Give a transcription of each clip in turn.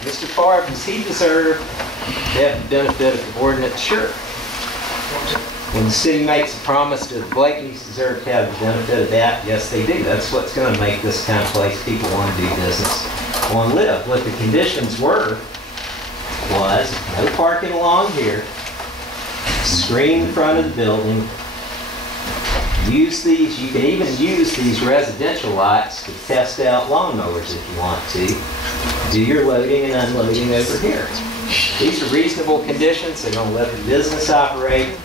Mr. Favre, does he deserve to have the benefit of the ordinance? Sure. When the city makes a promise, do the Blakeneys deserve to have the benefit of that? Yes, they do. That's what's going to make this kind of place people want to do business, want to live. What the conditions were was no parking along here, screen in front of the building, use these, you can even use these residential lots to test out lawnmowers if you want to. Do your loading and unloading over here. These are reasonable conditions. They're going to let the business operate.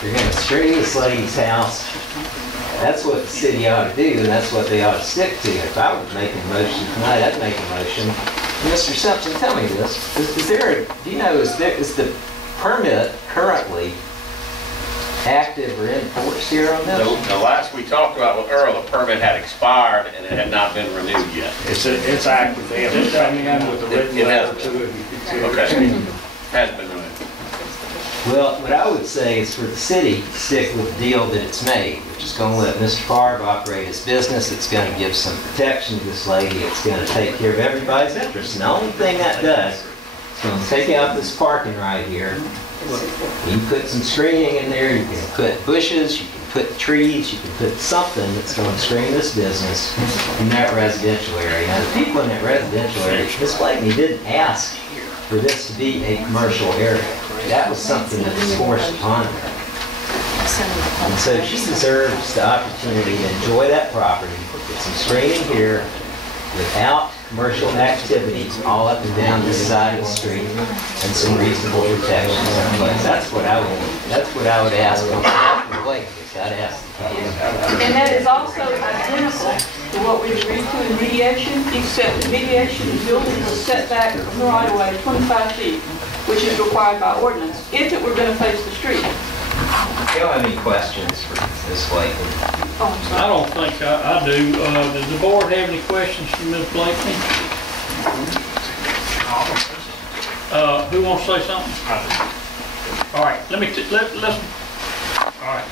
They're going to screen this lady's house. That's what the city ought to do, and that's what they ought to stick to. If I were making a motion tonight, I'd make a motion. Mr. Simpson, tell me this. Is there a, do you know, is the permit currently active or in force here on this? The last we talked about with Earl, the permit had expired and it had not been renewed yet. It's active. They have to come in with the written letter to it. Okay. Has been renewed. Well, what I would say is for the city to stick with the deal that it's made, which is going to let Mr. Favre operate his business. It's going to give some protection to this lady. It's going to take care of everybody's interests. And the only thing that does, it's going to take out this parking right here. You can put some screening in there. You can put bushes. You can put trees. You can put something that's going to screen this business in that residential area. Now, the people in that residential area, Ms. Blakeney didn't ask for this to be a commercial area. That was something that was forced upon her. And so she deserves the opportunity to enjoy that property, get some screening here without commercial activities all up and down this side of the street and some reasonable protections in place. That's what I would ask on behalf of the Blake. I'd ask the county. And that is also identical to what we agreed to in mediation, except the mediation is building a setback from the right of way 25 feet, which is required by ordinance, if it were going to face the street. Do you have any questions for Ms. Blakely? Oh, I'm sorry. I don't think I do. Does the board have any questions for Ms. Blakeney? Who wants to say something? All right, let's. All right.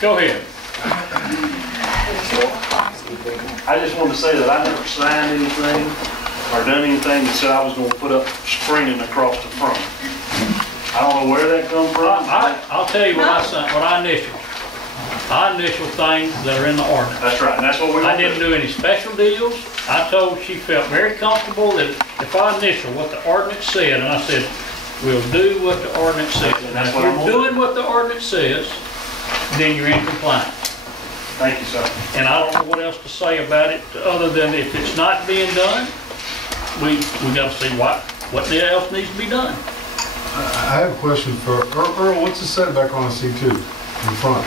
Go ahead. I just wanted to say that I never signed anything or done anything that said I was going to put up screening across the front. I don't know where that come from. I'll tell you what I signed, what I initialed. I initial things that are in the ordinance. That's right, and that's what we're I going to didn't do any special deals. I told she felt very comfortable that if I initial what the ordinance said, and I said, we'll do what the ordinance says. And if you're doing what the ordinance says, then you're in compliance. Thank you, sir. And I don't know what else to say about it, other than if it's not being done, we got to see what else needs to be done. I have a question for Earl. What's the setback on a C2 in front?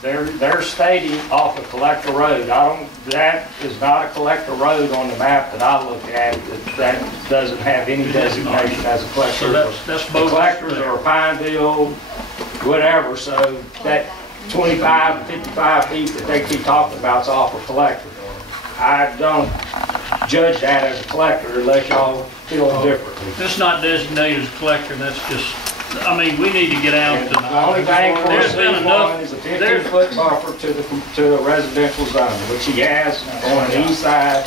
They're stating off of Collector Road. That is not a Collector Road on the map that I looked at. That doesn't have any designation as a collector. So that's both. The collectors are Pineville, whatever. So that 25, 55 feet that they keep talking about is off of Collector. I don't judge that as a collector unless y'all feel differently. It's not designated as a collector. That's just. I mean, we need to get out to The only thing for there's been enough. is a 15-foot buffer to the residential zone, which he has on the east side,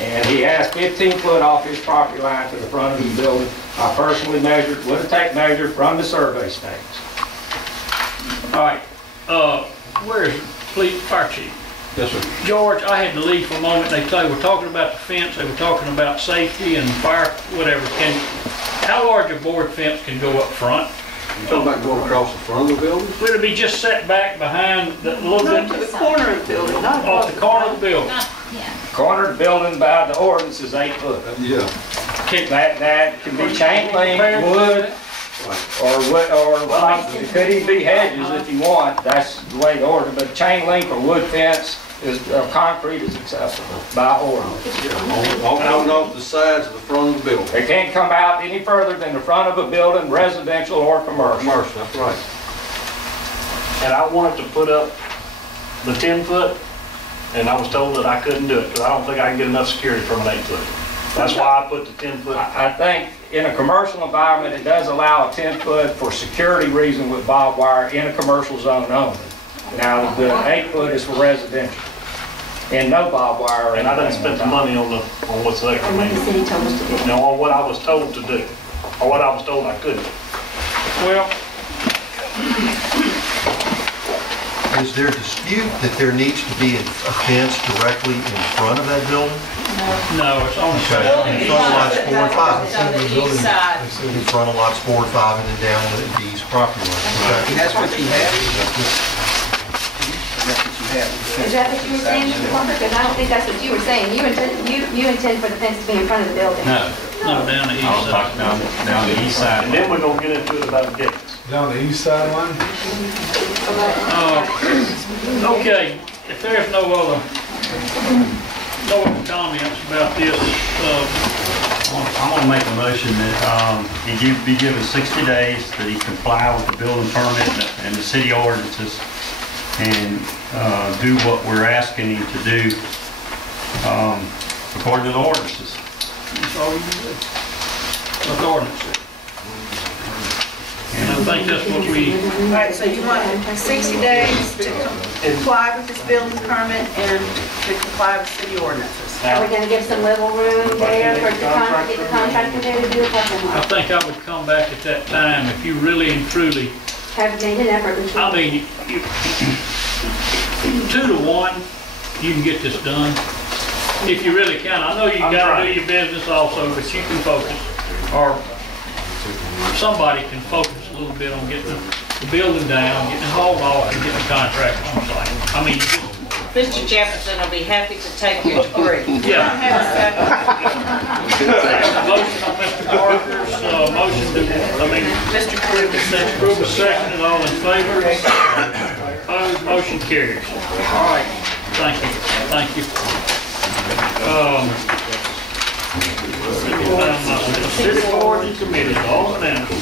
and he has 15 foot off his property line to the front of the building. I personally measured, would have taken measure from the survey stakes. All right. Where is Police Fire Chief? Yes, sir. George, I had to leave for a moment. They were talking about the fence. They were talking about safety and fire, whatever. How large a board fence can go up front? You talking about going across the front of the building? Will it be just set back behind the little bit? To the corner of the building, not Off the corner of the building? Corner of the building by the ordinance is 8 foot. Yeah. That can be chain link, wood, or like, it could even be hedges if you want. That's the way the order, but chain link or wood fence concrete is acceptable by ordinance. On off the sides of the front of the building. They can't come out any further than the front of a building, residential or commercial. Commercial, that's right. And I wanted to put up the 10 foot, and I was told that I couldn't do it because I don't think I can get enough security from an 8 foot. That's why I put the 10 foot. I think in a commercial environment, it does allow a 10 foot for security reason with barbed wire in a commercial zone only. Now, the 8 foot is for residential. and no barbed wire. or And I done anything spent the on top. money on what's there. I And what the mean, city told us to do. you know, on what I was told to do, or what I was told I couldn't. Well, Is there dispute that there needs to be a fence directly in front of that building? no, it's on the Okay, side. in front of lots 4 and 5. It's on the east side. In front of lots 4 and 5 and then down the east property line. Okay. That's what you have. Is that what you were saying, Mr. Parker? Because I don't think that's what you were saying. You intend for the fence to be in front of the building. No, down the east side. Down the east side. And then we're gonna get into it about gates. Down the east side line? Okay, if there's no other comments about this, I'm gonna make a motion that, he be given 60 days that he comply with the building permit and the city ordinances and, do what we're asking him to do, according to the ordinances. that's all you can do. What the ordinance says. And I think that's what we, All right, so you want 60 days to comply with this building permit and to comply with city ordinances. Are we gonna give some wiggle room there for get the contractor there to do a parking I lot? think I would come back at that time if you really and truly, Have made an effort. I mean, 2 to 1, you can get this done. If you really can. I know you I'm gotta do trying. your business also, but you can focus, or somebody can focus a little bit on getting the building down, getting it hauled off, and getting the contract on site. I mean, Mr. Jefferson will be happy to take your degree. yeah. Have a second. Motion on Mr. Parker's, motion to, Mr. Krueger. Mr. Krueger seconded, all in favor? Opposed, motion carries. All right, thank you. City board and committees, all announced.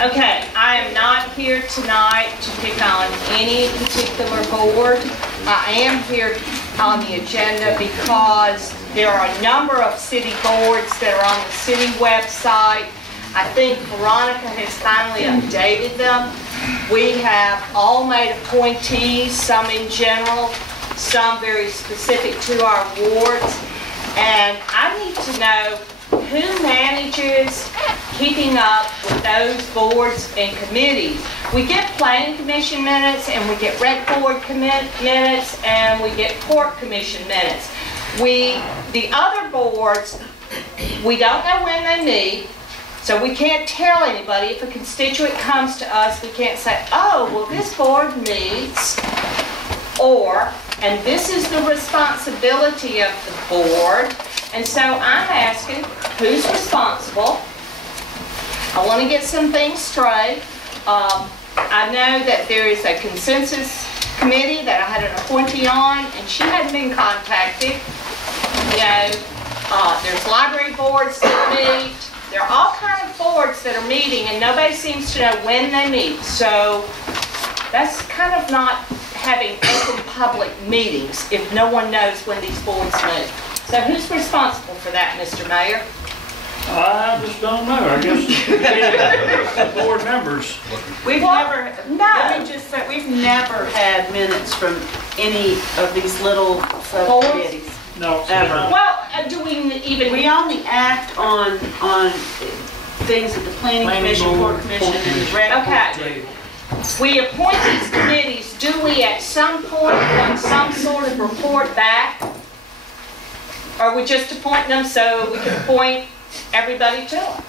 Okay, I am not here tonight to pick on any particular board. I am here on the agenda because there are a number of city boards that are on the city website. I think Veronica has finally updated them. We have all made appointees, some in general, some very specific to our wards. And I need to know who manages keeping up with those boards and committees. We get planning commission minutes and we get rec board minutes and we get court commission minutes. The other boards, we don't know when they meet, so we can't tell anybody. If a constituent comes to us, we can't say, oh, well, this board meets, or, and this is the responsibility of the board. And so I'm asking, who's responsible? I want to get some things straight. I know that there is a consensus committee that I had an appointee on, and she hadn't been contacted. You know, there's library boards that meet. There are all kinds of boards that are meeting, and nobody seems to know when they meet. So that's kind of not having open public meetings if no one knows when these boards meet. So who's responsible for that, Mr. Mayor? I just don't know, I guess the board members. We've Let no. me just say, we've never had minutes from any of these little subcommittees. No. Ever. Well, do we even? We only act on things that the planning commission, court commission, and the rec board do. We appoint these committees. Do we at some point want some sort of report back? Or we just appoint them so we can appoint everybody to them?